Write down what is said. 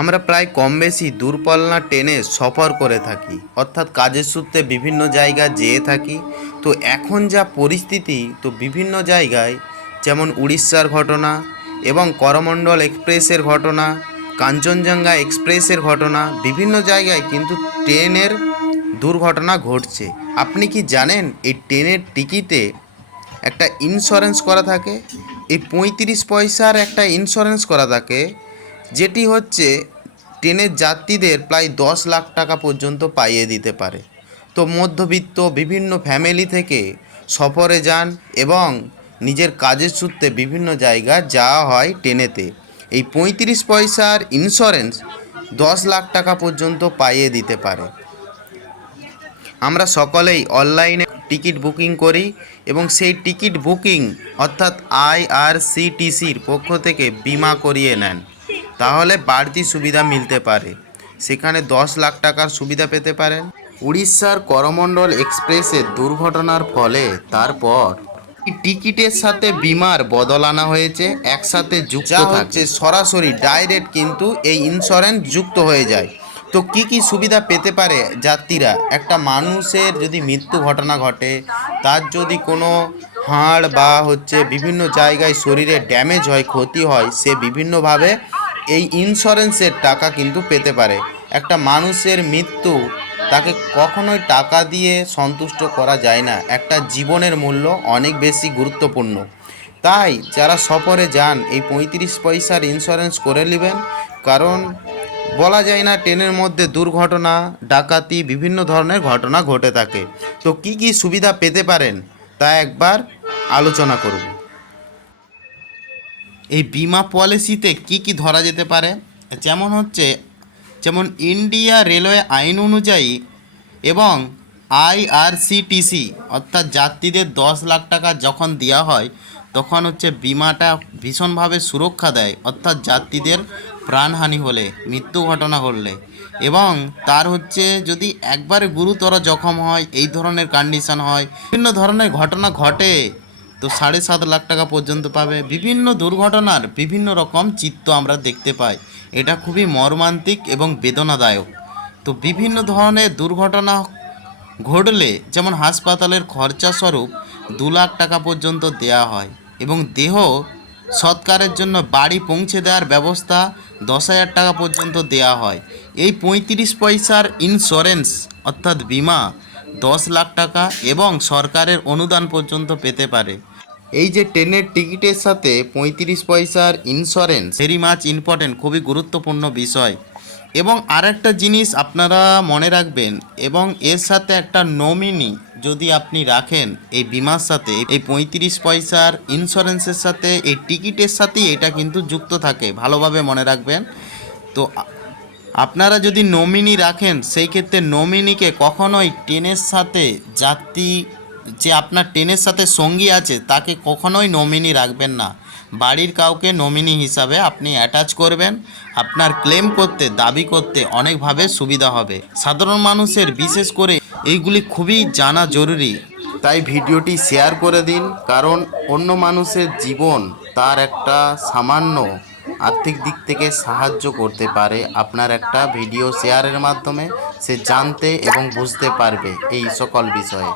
আমরা প্রায় কম বেশি দূরপাল্লা ট্রেনে সফর করে থাকি, অর্থাৎ কাজের সূত্রে বিভিন্ন জায়গা যেয়ে থাকি। তো এখন যা পরিস্থিতি, তো বিভিন্ন জায়গায় যেমন উড়িষ্যার ঘটনা এবং করমণ্ডল এক্সপ্রেসের ঘটনা, কাঞ্চনজঙ্ঘা এক্সপ্রেসের ঘটনা, বিভিন্ন জায়গায় কিন্তু ট্রেনের দুর্ঘটনা ঘটছে। আপনি কি জানেন এই ট্রেনের টিকিটে একটা ইন্স্যুরেন্স করা থাকে? এই 35 পয়সার একটা ইন্স্যুরেন্স করা থাকে, যেটি হচ্ছে ট্রেনের যাত্রীদের প্রায় 10 লাখ টাকা পর্যন্ত পাইয়ে দিতে পারে। তো মধ্যবিত্ত বিভিন্ন ফ্যামিলি থেকে সফরে যান এবং নিজের কাজের সূত্রে বিভিন্ন জায়গা যাওয়া হয় ট্রেনেতে। এই 35 পয়সার ইন্স্যুরেন্স 10 লাখ টাকা পর্যন্ত পাইয়ে দিতে পারে। আমরা সকলেই অনলাইনে টিকিট বুকিং করি এবং সেই টিকিট বুকিং অর্থাৎ আইআরসিটিসির পক্ষ থেকে বিমা করিয়ে নেন, তাহলে বাড়তি সুবিধা মিলতে পারে। সেখানে 10 লাখ টাকার সুবিধা পেতে পারেন। উড়িষ্যার করমণ্ডল এক্সপ্রেসের দুর্ঘটনার ফলে তারপর টিকিটের সাথে বিমার বদল আনা হয়েছে, একসাথে যুক্ত থাকছে, সরাসরি ডাইরেক্ট কিন্তু এই ইন্স্যুরেন্স যুক্ত হয়ে যায়। তো কি কি সুবিধা পেতে পারে যাত্রীরা? একটা মানুষের যদি মৃত্যু ঘটনা ঘটে, তার যদি কোনো হাড় বা বিভিন্ন জায়গায় শরীরে ড্যামেজ হয়, ক্ষতি হয়, সে বিভিন্নভাবে এই ইন্স্যুরেন্সের টাকা কিন্তু পেতে পারে। একটা মানুষের মৃত্যু, তাকে কখনোই টাকা দিয়ে সন্তুষ্ট করা যায় না। একটা জীবনের মূল্য অনেক বেশি গুরুত্বপূর্ণ। তাই যারা সফরে যান এই 35 পয়সার ইন্স্যুরেন্স করে নেবেন, কারণ বলা যায় না, ট্রেনের মধ্যে দুর্ঘটনা, ডাকাতি, বিভিন্ন ধরনের ঘটনা ঘটে থাকে। তো কি কি সুবিধা পেতে পারেন তা একবার আলোচনা করব। এই বিমা পলিসিতে কি কি ধরা যেতে পারে, যেমন ইন্ডিয়া রেলওয়ে আইন অনুযায়ী এবং আইআরসিটিসি অর্থাৎ যাত্রীদের 10 লাখ টাকা যখন দেওয়া হয়, তখন বিমাটা ভীষণভাবে সুরক্ষা দেয়, অর্থাৎ যাত্রীদের প্রাণহানি হলে, মৃত্যু ঘটনা ঘটলে এবং তার যদি একবারে গুরুতর জখম হয়, এই ধরনের কন্ডিশন হয়, বিভিন্ন ধরনের ঘটনা ঘটে, তো 7.5 লাখ টাকা পর্যন্ত পাবে। বিভিন্ন দুর্ঘটনার বিভিন্ন রকম চিত্র আমরা দেখতে পাই, এটা খুবই মর্মান্তিক এবং বেদনাদায়ক। তো বিভিন্ন ধরনের দুর্ঘটনা ঘটলে যেমন হাসপাতালের খরচাস্বরূপ 2 লাখ টাকা পর্যন্ত দেওয়া হয় এবং দেহ সৎকারের জন্য বাড়ি পৌঁছে দেওয়ার ব্যবস্থা 10,000 টাকা পর্যন্ত দেওয়া হয়। এই 35 পয়সার ইন্স্যুরেন্স অর্থাৎ বিমা 10 লাখ টাকা এবং সরকারের অনুদান পর্যন্ত পেতে পারে। এই যে ট্রেনের টিকিটের সাথে 35 পয়সার ইন্স্যুরেন্স ভেরি মাচ ইম্পর্টেন্ট, খুবই গুরুত্বপূর্ণ বিষয়। এবং আরেকটা জিনিস আপনারা মনে রাখবেন, এবং এর সাথে একটা নমিনি যদি আপনি রাখেন এই বিমার সাথে, এই 35 পয়সার ইন্স্যুরেন্সের সাথে এই টিকিটের সাথেই এটা কিন্তু যুক্ত থাকে, ভালোভাবে মনে রাখবেন। তো আপনারা যদি নমিনি রাখেন, সেই ক্ষেত্রে নমিনিকে কখনোই ট্রেনের সাথে যাত্রী, যে আপনার ট্রেনের সাথে সঙ্গী আছে, তাকে কখনোই নমিনি রাখবেন না। বাড়ির কাউকে নমিনি হিসাবে আপনি অ্যাটাচ করবেন। আপনার ক্লেম করতে, দাবি করতে অনেকভাবে সুবিধা হবে। সাধারণ মানুষের বিশেষ করে এইগুলি খুবই জানা জরুরি। তাই ভিডিওটি শেয়ার করে দিন, কারণ অন্য মানুষের জীবন তার একটা সামান্য আর্থিক দিক থেকে সাহায্য করতে পারে। আপনার একটা ভিডিও শেয়ারের মাধ্যমে সে জানতে এবং বুঝতে পারবে এই সকল বিষয়ে।